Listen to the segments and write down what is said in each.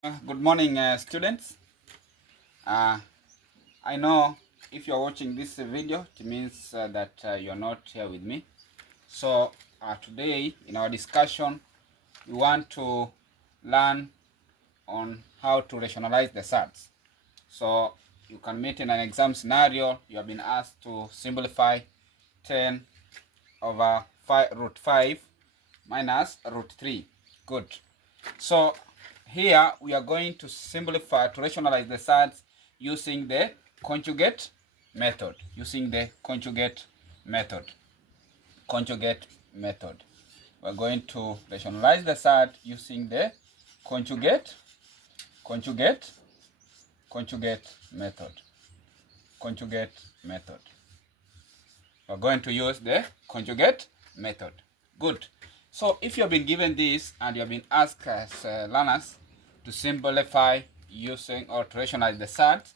Good morning, students. Uh, I know if you're watching this video, it means that you're not here with me. So today, in our discussion, we want to learn on how to rationalize the SURDS. So you can meet in an exam scenario. You have been asked to simplify 10 over root 5 minus root 3. Good. So here we are going to simplify, to rationalize the SURDS using the conjugate method. We're going to rationalize the SURD using the conjugate method. We're going to use the conjugate method. Good. So if you have been given this and you have been asked as learners to simplify using or to rationalize the SURDS,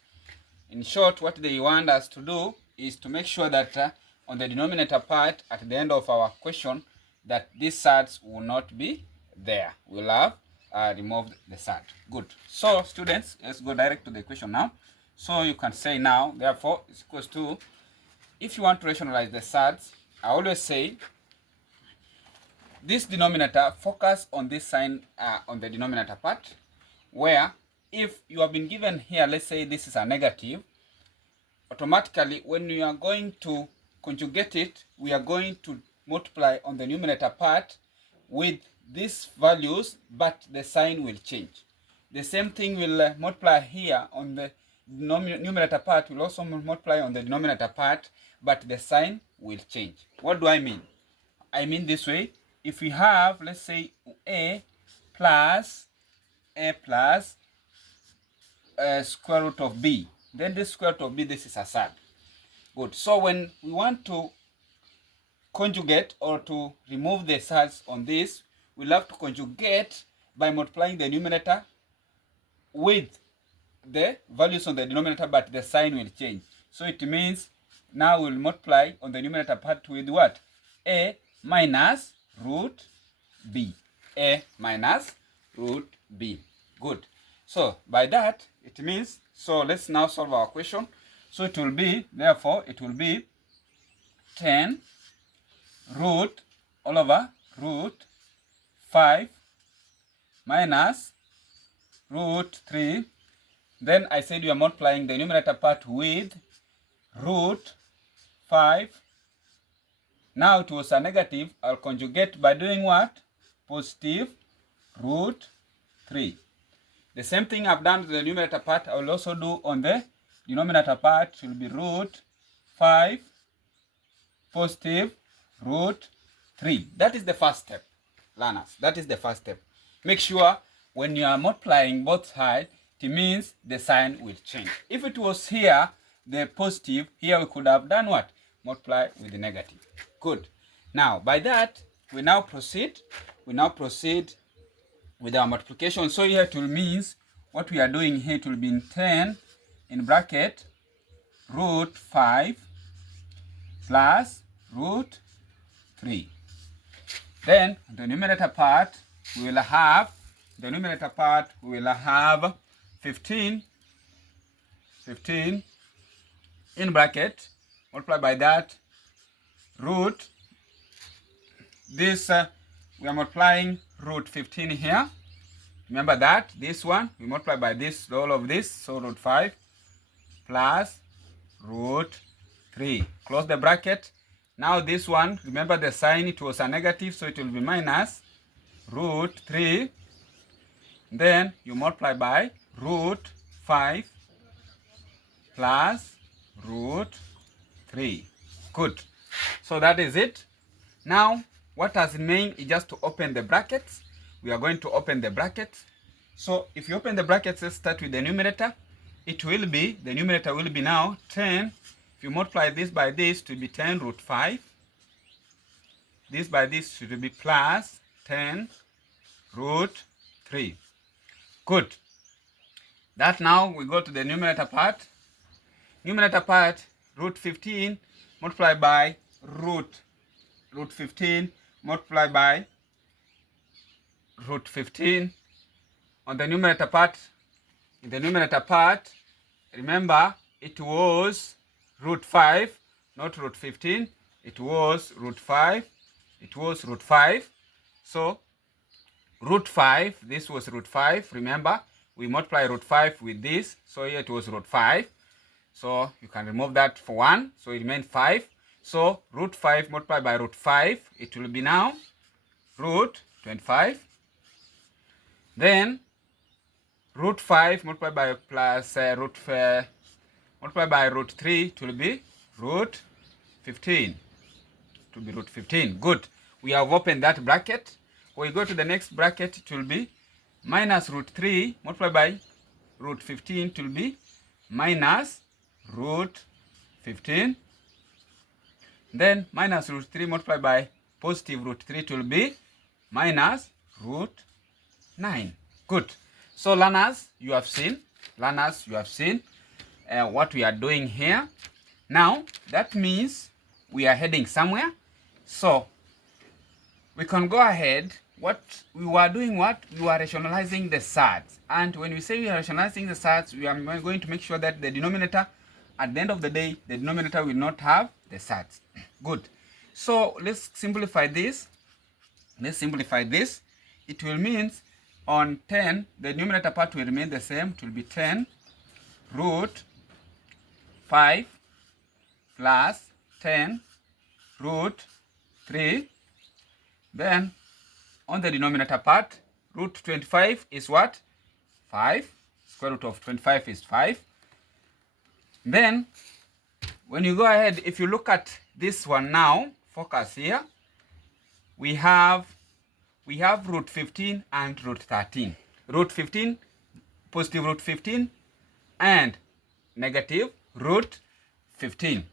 in short, what they want us to do is to make sure that on the denominator part at the end of our question, that these SURDS will not be there. We'll have removed the SURD. Good. So students, let's go direct to the question now. So you can say now, therefore, is equals to, if you want to rationalize the SURDS, I always say this denominator, focus on this sign on the denominator part, where if you have been given here, let's say this is a negative, automatically when you are going to conjugate it, we are going to multiply on the numerator part with these values, but the sign will change. The same thing will multiply here on the numerator part, will also multiply on the denominator part, but the sign will change. What do I mean? I mean this way. If we have, let's say, a plus square root of b, then this square root of b, this is a SURD. Good. So when we want to conjugate or to remove the SURDs on this, we'll have to conjugate by multiplying the numerator with the values on the denominator, but the sign will change. So it means now we'll multiply on the numerator part with what? A minus root b. A minus root b. Good. So by that, it means, so let's now solve our question. So it will be, therefore, it will be 10 root all over root 5 minus root 3. Then I said we are multiplying the numerator part with root 5. Now it was a negative. I'll conjugate by doing what? Positive root 3. The same thing I've done to the numerator part, I will also do on the denominator part. It will be root 5 positive root 3. That is the first step, learners. That is the first step. Make sure when you are multiplying both sides, it means the sign will change. If it was here, the positive, here we could have done what? Multiply with the negative. Good. Now, by that, we now proceed with our multiplication. So here it will means what we are doing here, it will be 10 in bracket root 5 plus root 3. Then the numerator part we will have 15 in bracket multiply by that root this we are multiplying root 15 here. Remember that this one we multiply by this, all of this, so root 5 plus root 3. Close the bracket. Now this one, remember the sign, it was a negative, so it will be minus root 3. Then you multiply by root 5 plus root 3. Good. So that is it. Now what has remained is just to open the brackets. We are going to open the brackets. So if you open the brackets, let's start with the numerator. It will be, the numerator will be now 10. If you multiply this by this, it will be 10 root 5. This by this should be plus 10 root 3. Good. That now we go to the numerator part. Numerator part, root 15 multiplied by root 15 multiplied by root 15 on the numerator part, in the numerator part, remember it was root 5, not root 15. It was root 5. It was root 5. So root 5, this was root 5. Remember, we multiply root 5 with this. So here it was root 5. So you can remove that for 1. So it remains 5. So root 5 multiplied by root 5, it will be now root 25. Then root 5 multiplied by plus multiplied by root 3, it will be root 15. To be root 15. Good. We have opened that bracket. When we go to the next bracket, it will be minus root 3 multiplied by root 15, it will be minus root 15. Then minus root 3 multiplied by positive root 3, it will be minus root 9. Good. So learners, you have seen what we are doing here. Now that means we are heading somewhere. So we can go ahead. What we were doing, we were rationalizing the SURDS. And when we say we are rationalizing the SURDS, we are going to make sure that the denominator, at the end of the day, the denominator will not have the SURDS. Good. So let's simplify this. It will mean on 10, the numerator part will remain the same. It will be 10 root 5 plus 10 root 3. Then on the denominator part, root 25 is what? 5. Square root of 25 is 5. Then when you go ahead, if you look at this one now, focus here, we have root 15 and root 13. Root 15, positive root 15 and negative root 15.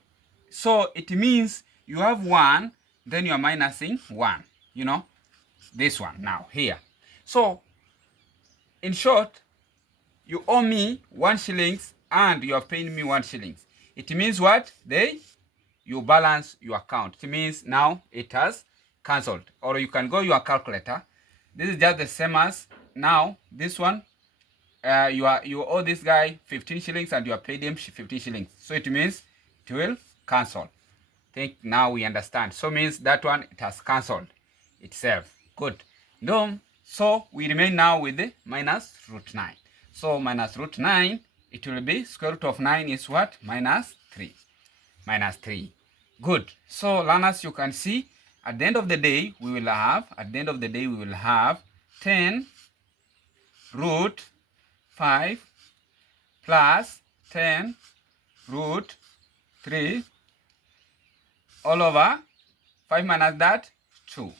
So it means you have 1, then you are minusing 1. You know, this one now here. So in short, you owe me 1 shillings and you are paying me 1 shillings. It means what? You balance your account. It means now it has cancelled. Or you can go your calculator. This is just the same as now this one. You owe this guy 15 shillings and you are paid him 15 shillings. So it means it will cancel. Think now we understand. So means that one, it has cancelled itself. Good. No. So we remain now with the minus root 9. So minus root 9, it will be square root of 9 is what? Minus 3. Minus 3. Good. So learners, you can see at the end of the day we will have 10 root 5 plus 10 root 3 all over 5 minus that 2.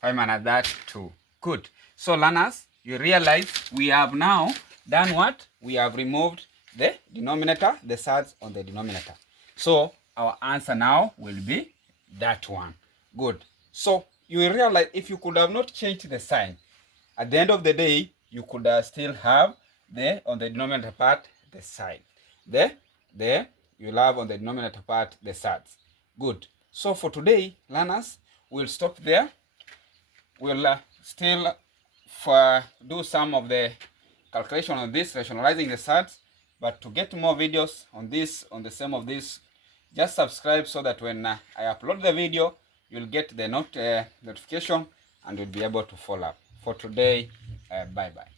5 minus that 2. Good. So learners, you realize we have now done what? We have removed the denominator, the SURDS on the denominator. So our answer now will be that one. Good. So you will realize if you could have not changed the sign, at the end of the day, you could still have on the denominator part the sign. There you'll have on the denominator part the SURDS. Good. So for today, learners, we'll stop there. We'll still do some of the calculation on this, rationalizing the SURDS. But to get more videos on this, on the same of this, just subscribe so that when I upload the video, you'll get the notification and you'll be able to follow up. For today, bye-bye.